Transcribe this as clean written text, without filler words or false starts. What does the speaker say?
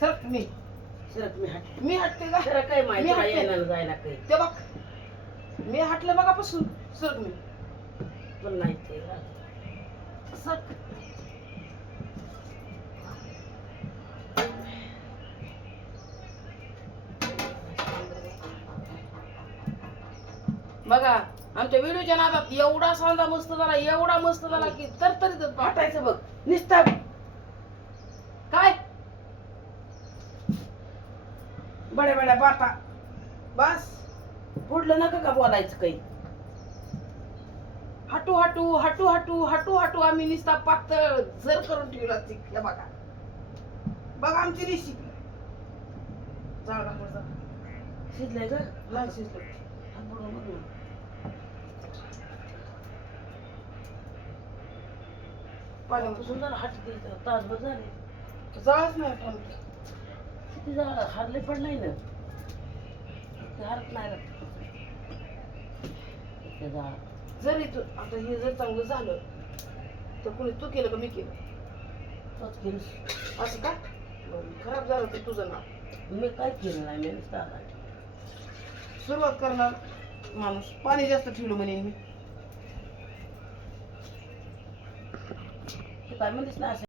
सरक मी सरक मी हट मी हटते का जरा काय माहिती मी नाही हटते. येणार जायला काही ते बघ मी हटलं बघापासून सरक मी पण नाही ते सरक. बघा आमच्या व्हिडिओच्या नादात एवढा सांजा मस्त झाला एवढा मस्त झाला की तरतरीतच हटायचं बघ निसता काय बड्या बड्या बाता बस पुढलं नका का बोलायचं काही हटू हटू हटू हटू हटू हटू आम्ही निसता पातळ जर करून ठेवला हे बघा बघा आमची रेसिपी जागा शिजलंय का नाही शिजलं हात बुडवून बघ ना. पाण्यापासून जरा हात द्यायचं तासभर झाले जाळच नाही पण किती झालं हारले पण नाही ना ते हारत नाही राहत ते जाळ जरी तू आता हे जर चांगलं झालं तर कोणी तू केलं का मी केलं तोच केलं असं का खराब झालं तर तुझं नाव मी काय केलं नाही मी नुसतं आला सुरुवात करणार माणूस पाणी जास्त ठेवलं म्हणेन मी तू काय म्हणतेस ना असं